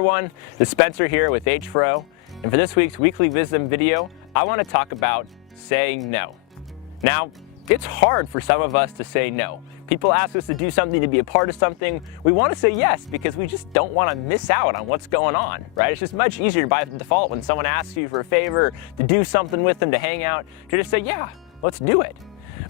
everyone, this is Spencer here with H4O, and for this week's Weekly Wisdom video, I want to talk about saying no. Now, it's hard for some of us to say no. People ask us to do something, to be a part of something. We want to say yes because we just don't want to miss out on what's going on, right? It's just much easier by default when someone asks you for a favor, to do something with them, to hang out, to just say, yeah, let's do it.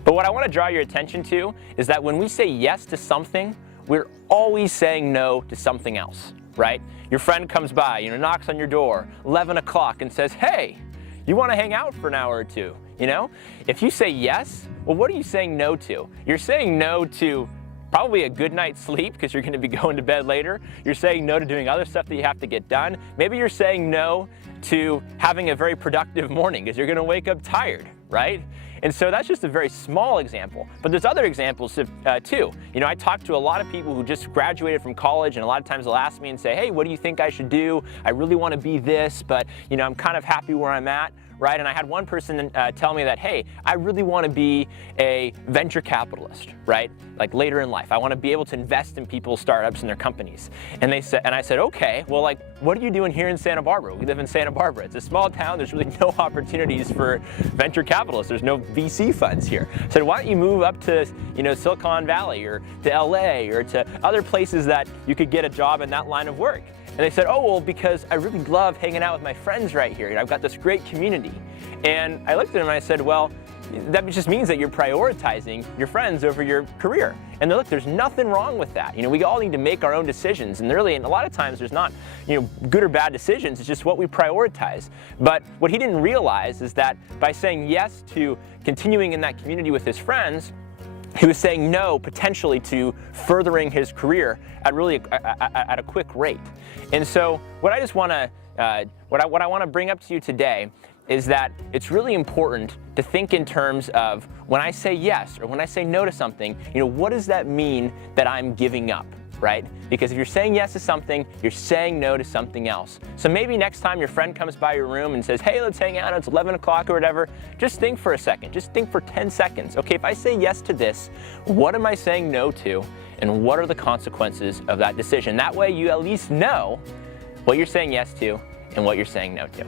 But what I want to draw your attention to is that when we say yes to something, we're always saying no to something else, right? Your friend comes by, knocks on your door, 11 o'clock, and says, hey, you want to hang out for an hour or two? If you say yes, well, what are you saying no to? You're saying no to probably a good night's sleep because you're going to be going to bed later. You're saying no to doing other stuff that you have to get done. Maybe you're saying no to having a very productive morning because you're going to wake up tired, right? And so that's just a very small example, but there's other examples too. I talk to a lot of people who just graduated from college, and a lot of times they'll ask me and say, hey, what do you think I should do? I really want to be this, but I'm kind of happy where I'm at, right? And I had one person tell me that, hey, I really want to be a venture capitalist, right? Like later in life, I want to be able to invest in people's startups and their companies. And I said, okay, well, what are you doing here in Santa Barbara? We live in Santa Barbara. It's a small town. There's really no opportunities for venture capitalists. There's no VC funds here. I said, why don't you move up to, Silicon Valley or to LA or to other places that you could get a job in that line of work? And they said, oh, well, because I really love hanging out with my friends right here. I've got this great community. And I looked at them and I said, well, that just means that you're prioritizing your friends over your career. And look, there's nothing wrong with that. We all need to make our own decisions. And a lot of times there's not, good or bad decisions. It's just what we prioritize. But what he didn't realize is that by saying yes to continuing in that community with his friends, he was saying no potentially to furthering his career at a quick rate. And so what I just want to, what I want to bring up to you today is that it's really important to think in terms of when I say yes or when I say no to something, what does that mean that I'm giving up, right? Because if you're saying yes to something, you're saying no to something else. So maybe next time your friend comes by your room and says, hey, let's hang out, it's 11 o'clock or whatever, just think for a second, just think for 10 seconds. Okay, if I say yes to this, what am I saying no to? And what are the consequences of that decision? That way you at least know what you're saying yes to and what you're saying no to.